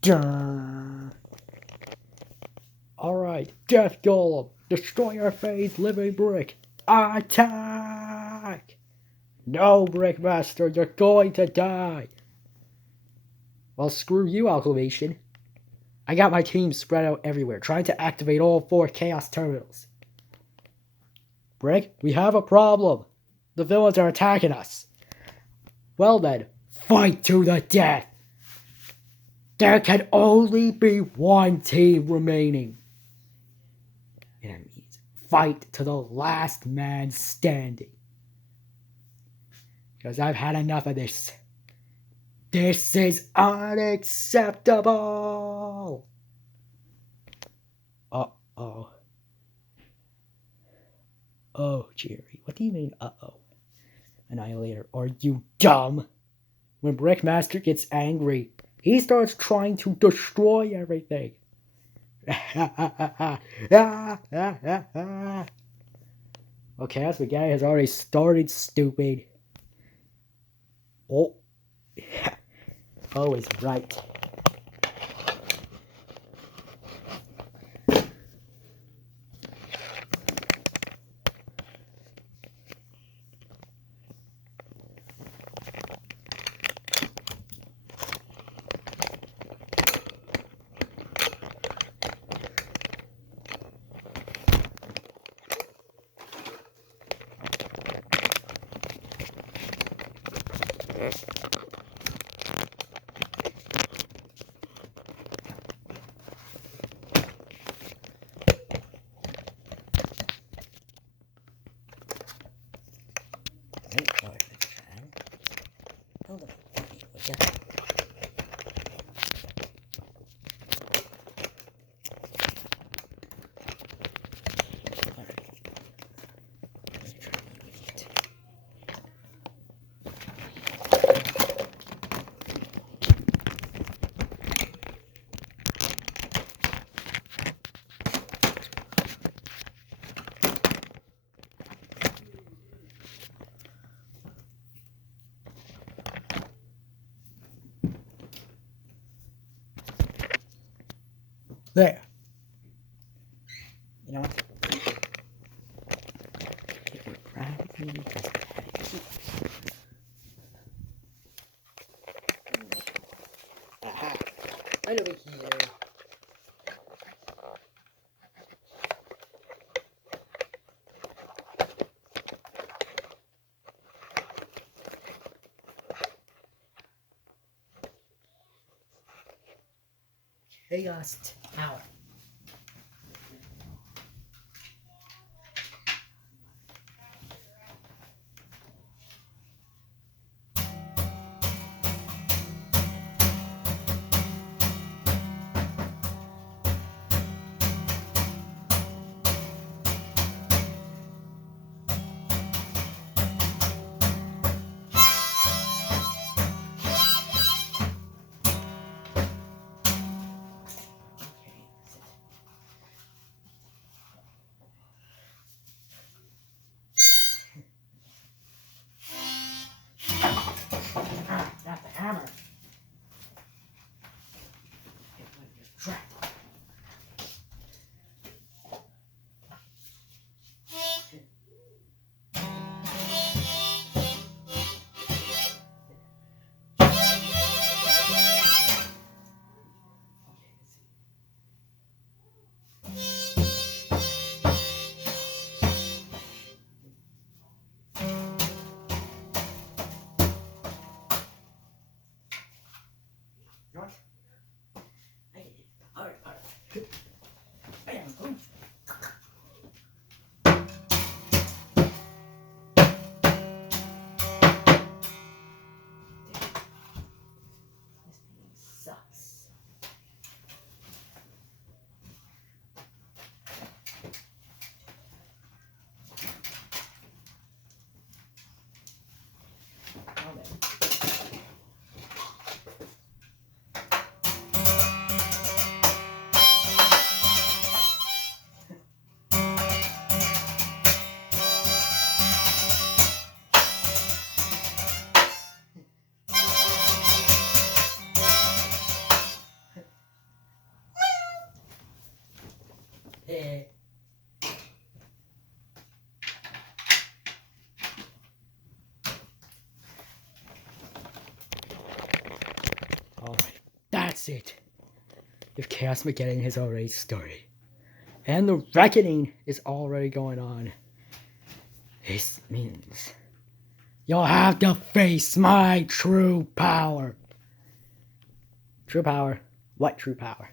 Durr. Alright, Death Golem, destroy our phase living brick. Attack! No, Brickmaster, you're going to die. Well, screw you, Alchemation. I got my team spread out everywhere, trying to activate all 4 Chaos Terminals. Brick, we have a problem. The villains are attacking us. Well then, fight to the death. There can only be one team remaining. And that means fight to the last man standing. Because I've had enough of this. This is unacceptable! Uh-oh. Oh, Jerry, what do you mean, uh-oh? Annihilator, are you dumb? When Brickmaster gets angry, he starts trying to destroy everything. Okay, Spaghetti has already started, stupid. Oh. Always right. There. You know what? It would probably just aha! Right over here. Chaos Tower. Not the hammer. It went distracted. Sucks. Alright, that's it. The Chaos Mageddon has already started. And the reckoning is already going on. This means you'll have to face my true power. True power? What true power?